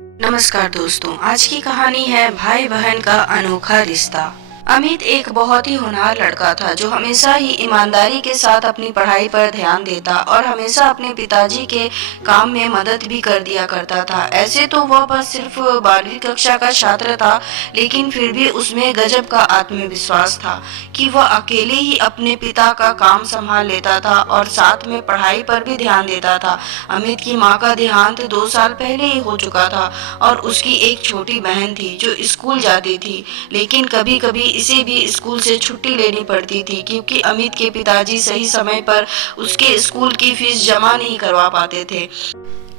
नमस्कार दोस्तों, आज की कहानी है भाई बहन का अनोखा रिश्ता। अमित एक बहुत ही होनहार लड़का था जो हमेशा ही ईमानदारी के साथ अपनी पढ़ाई पर ध्यान देता और हमेशा अपने पिताजी के काम में मदद भी कर दिया करता था। ऐसे तो वह बस सिर्फ 12वीं कक्षा का छात्र था, लेकिन फिर भी उसमें गजब का आत्मविश्वास था कि वह अकेले ही अपने पिता का काम संभाल लेता था और साथ में पढ़ाई पर भी ध्यान देता था। अमित की माँ का देहांत 2 साल पहले ही हो चुका था और उसकी एक छोटी बहन थी जो स्कूल जाती थी, लेकिन कभी कभी इसे भी स्कूल से छुट्टी लेनी पड़ती थी क्योंकि अमित के पिताजी सही समय पर उसके स्कूल की फीस जमा नहीं करवा पाते थे।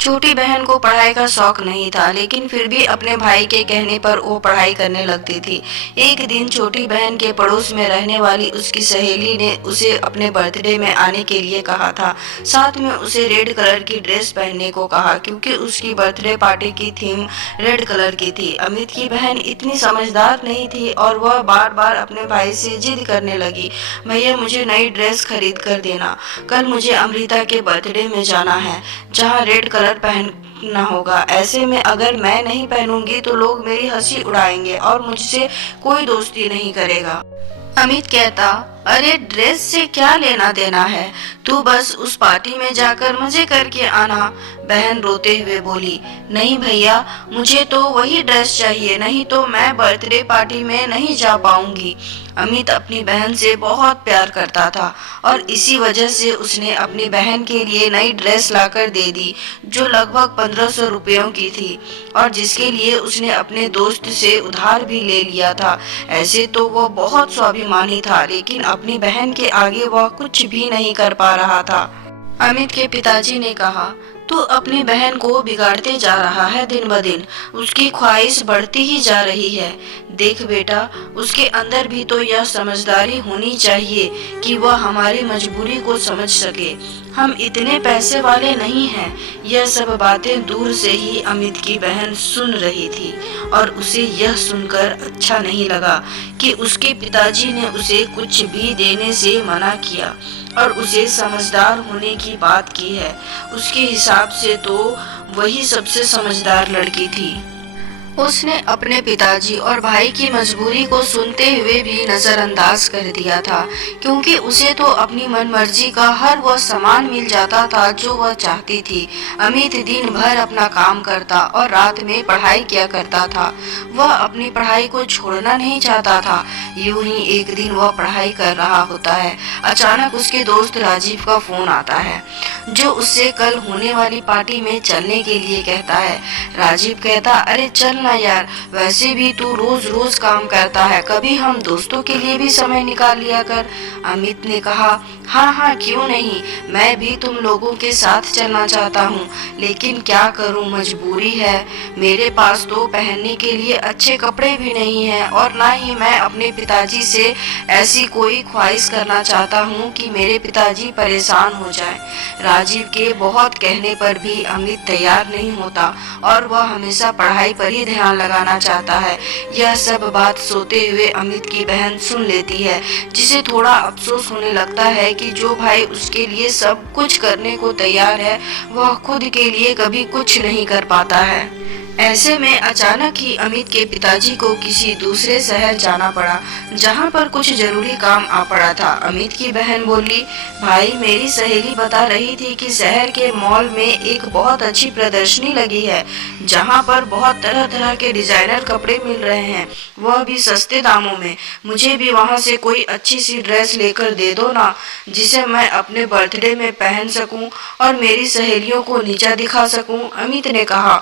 छोटी बहन को पढ़ाई का शौक नहीं था, लेकिन फिर भी अपने भाई के कहने पर वो पढ़ाई करने लगती थी। एक दिन छोटी बहन के पड़ोस में रहने वाली उसकी सहेली ने उसे अपने बर्थडे में आने के लिए कहा था। साथ में उसे रेड कलर की ड्रेस पहनने को कहा क्योंकि उसकी बर्थडे पार्टी की थीम रेड कलर की थी। अमित की बहन इतनी समझदार नहीं थी और वह बार बार अपने भाई से जिद करने लगी, भैया मुझे नई ड्रेस खरीद कर देना, कल मुझे अमृता के बर्थडे में जाना है जहाँ रेड कलर पहनना होगा। ऐसे में अगर मैं नहीं पहनूंगी तो लोग मेरी हंसी उड़ाएंगे और मुझसे कोई दोस्ती नहीं करेगा। अमित कहता, अरे ड्रेस से क्या लेना देना है, तू बस उस पार्टी में जाकर मजे करके आना। बहन रोते हुए बोली, नहीं भैया मुझे तो वही ड्रेस चाहिए, नहीं तो मैं बर्थडे पार्टी में नहीं जा पाऊंगी। अमित अपनी बहन से बहुत प्यार करता था और इसी वजह से उसने अपनी बहन के लिए नई ड्रेस लाकर दे दी जो लगभग 1500 रुपयों की थी और जिसके लिए उसने अपने दोस्त से उधार भी ले लिया था। ऐसे तो वह बहुत स्वाभिमानी था, लेकिन अपनी बहन के आगे वह कुछ भी नहीं कर पा रहा था। अमित के पिताजी ने कहा, तू अपनी बहन को बिगाड़ते जा रहा है, दिन ब दिन उसकी ख्वाहिश बढ़ती ही जा रही है। देख बेटा, उसके अंदर भी तो यह समझदारी होनी चाहिए कि वह हमारी मजबूरी को समझ सके। हम इतने पैसे वाले नहीं हैं। यह सब बातें दूर से ही अमित की बहन सुन रही थी और उसे यह सुनकर अच्छा नहीं लगा कि उसके पिताजी ने उसे कुछ भी देने से मना किया और उसे समझदार होने की बात की है। उसके हिसाब से तो वही सबसे समझदार लड़की थी। उसने अपने पिताजी और भाई की मजबूरी को सुनते हुए भी नजरअंदाज कर दिया था, क्योंकि उसे तो अपनी मनमर्जी का हर वह सामान मिल जाता था जो वह चाहती थी। अमित दिन भर अपना काम करता और रात में पढ़ाई किया करता था। वह अपनी पढ़ाई को छोड़ना नहीं चाहता था। यूं ही एक दिन वह पढ़ाई कर रहा होता है, अचानक उसके दोस्त राजीव का फोन आता है जो उससे कल होने वाली पार्टी में चलने के लिए कहता है। राजीव कहता, अरे चल ना यार, वैसे भी तू रोज रोज काम करता है, कभी हम दोस्तों के लिए भी समय निकाल लिया कर। अमित ने कहा, हाँ हाँ क्यों नहीं, मैं भी तुम लोगों के साथ चलना चाहता हूँ, लेकिन क्या करूँ, मजबूरी है। मेरे पास तो पहनने के लिए अच्छे कपड़े भी नहीं है और ना ही मैं अपने पिताजी से ऐसी कोई ख्वाहिश करना चाहता हूँ कि मेरे पिताजी परेशान हो जाए। राजीव के बहुत कहने पर भी अमित तैयार नहीं होता और वह हमेशा पढ़ाई पर ही ध्यान लगाना चाहता है। यह सब बात सोते हुए अमित की बहन सुन लेती है, जिसे थोड़ा अफसोस होने लगता है कि जो भाई उसके लिए सब कुछ करने को तैयार है, वह खुद के लिए कभी कुछ नहीं कर पाता है। ऐसे में अचानक ही अमित के पिताजी को किसी दूसरे शहर जाना पड़ा, जहां पर कुछ जरूरी काम आ पड़ा था। अमित की बहन बोली, भाई मेरी सहेली बता रही थी कि शहर के मॉल में एक बहुत अच्छी प्रदर्शनी लगी है, जहां पर बहुत तरह तरह के डिजाइनर कपड़े मिल रहे हैं, वह भी सस्ते दामों में। मुझे भी वहां से कोई अच्छी सी ड्रेस लेकर दे दो ना, जिसे मैं अपने बर्थडे में पहन सकूं और मेरी सहेलियों को नीचा दिखा सकूं। अमित ने कहा,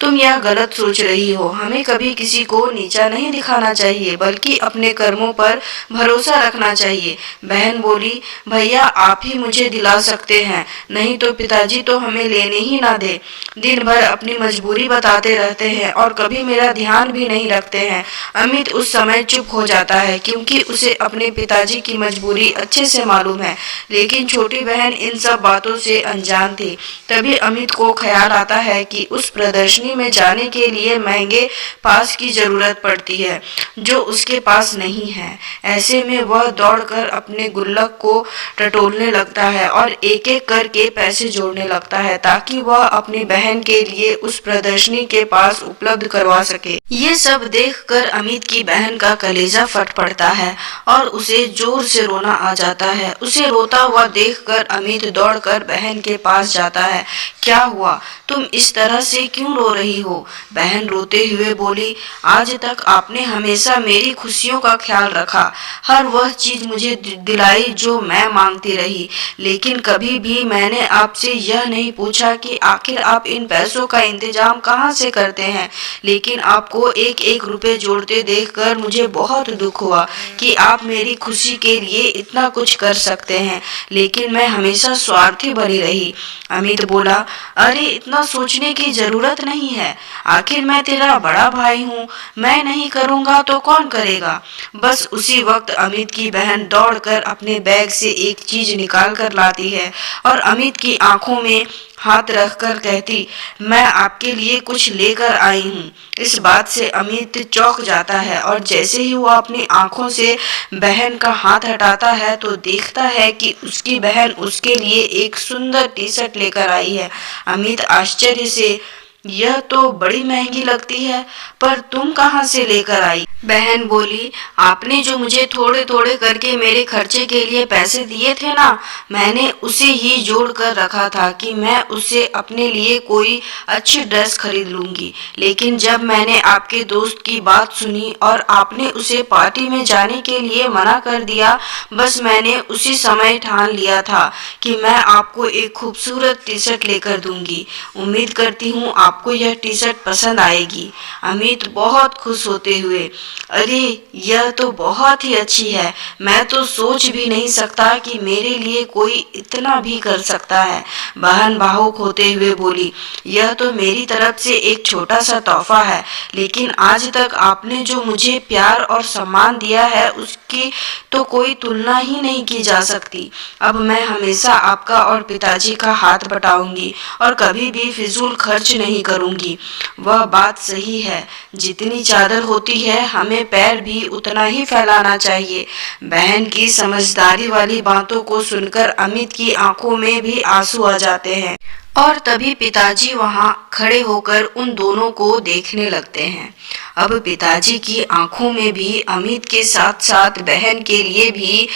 तुम यह गलत सोच रही हो, हमें कभी किसी को नीचा नहीं दिखाना चाहिए, बल्कि अपने कर्मों पर भरोसा रखना चाहिए। बहन बोली, भैया आप ही मुझे दिला सकते हैं, नहीं तो पिताजी तो हमें लेने ही ना दे। दिन भर अपनी मजबूरी बताते रहते हैं और कभी मेरा ध्यान भी नहीं रखते हैं। अमित उस समय चुप हो जाता है क्योंकि उसे अपने पिताजी की मजबूरी अच्छे से मालूम है, लेकिन छोटी बहन इन सब बातों से अनजान थी। तभी अमित को ख्याल आता है कि उस प्रदर्शनी प्रदर्शनी में जाने के लिए महंगे पास की जरूरत पड़ती है जो उसके पास नहीं है। ऐसे में वह दौड़कर अपने गुल्लक को टटोलने लगता है और एक एक करके पैसे जोड़ने लगता है ताकि वह अपनी बहन के लिए उस प्रदर्शनी के पास उपलब्ध करवा सके। ये सब देखकर अमित की बहन का कलेजा फट पड़ता है और उसे जोर से रोना आ जाता है। उसे रोता हुआ देखकर अमित दौड़कर बहन के पास जाता है। क्या हुआ? तुम इस तरह से क्यों रो रही हो? बहन रोते हुए बोली, आज तक आपने हमेशा मेरी खुशियों का ख्याल रखा, हर वह चीज मुझे दिलाई जो मैं मांगती रही, लेकिन कभी भी मैंने आपसे यह नहीं पूछा कि आखिर आप इन पैसों का इंतजाम कहाँ से करते हैं। लेकिन आपको एक एक रुपए जोड़ते देखकर मुझे बहुत दुख हुआ कि आप मेरी खुशी के लिए इतना कुछ कर सकते हैं, लेकिन मैं हमेशा स्वार्थी बनी रही। अमित बोला, अरे इतना सोचने की जरूरत नहीं है, आखिर मैं तेरा बड़ा भाई हूँ, मैं नहीं करूँगा तो कौन करेगा। बस उसी वक्त अमित की बहन दौड़कर अपने बैग से एक चीज निकाल कर लाती है और अमित की आंखों में हाथ रखकर कहती, मैं आपके लिए कुछ लेकर आई हूँ। इस बात से अमित चौंक जाता है और जैसे ही वो अपनी आंखों से बहन का हाथ हटाता है तो देखता है कि उसकी बहन उसके लिए एक सुंदर टी शर्ट लेकर आई है। अमित आश्चर्य से, यह तो बड़ी महंगी लगती है, पर तुम कहाँ से लेकर आई? बहन बोली, आपने जो मुझे थोड़े थोड़े करके मेरे खर्चे के लिए पैसे दिए थे ना, मैंने उसे ही जोड़ कर रखा था कि मैं उससे अपने लिए कोई अच्छी ड्रेस खरीद लूंगी। लेकिन जब मैंने आपके दोस्त की बात सुनी और आपने उसे पार्टी में जाने के लिए मना कर दिया, बस मैंने उसी समय ठान लिया था कि मैं आपको एक खूबसूरत टी शर्ट लेकर दूंगी। उम्मीद करती हूँ आपको यह टी शर्ट पसंद आएगी। अमित बहुत खुश होते हुए, अरे यह तो बहुत ही अच्छी है, मैं तो सोच भी नहीं सकता कि मेरे लिए कोई इतना भी कर सकता है। बहन भावुक होते हुए बोली, यह तो मेरी तरफ से एक छोटा सा तोहफा है, लेकिन आज तक आपने जो मुझे प्यार और सम्मान दिया है उसकी तो कोई तुलना ही नहीं की जा सकती। अब मैं हमेशा आपका और पिताजी का हाथ बटाऊंगी और कभी भी फिजूल खर्च नहीं करूंगी। वह बात सही है, जितनी चादर होती है हमें पैर भी उतना ही फैलाना चाहिए। बहन की समझदारी वाली बातों को सुनकर अमित की आंखों में भी आंसू आ जाते हैं और तभी पिताजी वहां खड़े होकर उन दोनों को देखने लगते हैं। अब पिताजी की आंखों में भी अमित के साथ साथ बहन के लिए भी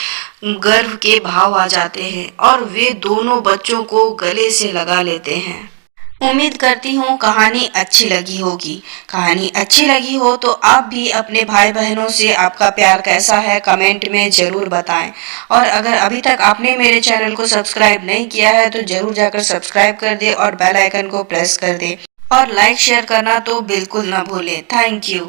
गर्व के भाव आ जाते हैं और वे दोनों बच्चों को गले से लगा लेते हैं। उम्मीद करती हूँ कहानी अच्छी लगी होगी। कहानी अच्छी लगी हो तो आप भी अपने भाई बहनों से आपका प्यार कैसा है कमेंट में जरूर बताएं। और अगर अभी तक आपने मेरे चैनल को सब्सक्राइब नहीं किया है तो जरूर जाकर सब्सक्राइब कर दे और बेल आइकन को प्रेस कर दे और लाइक शेयर करना तो बिल्कुल ना भूले। Thank you.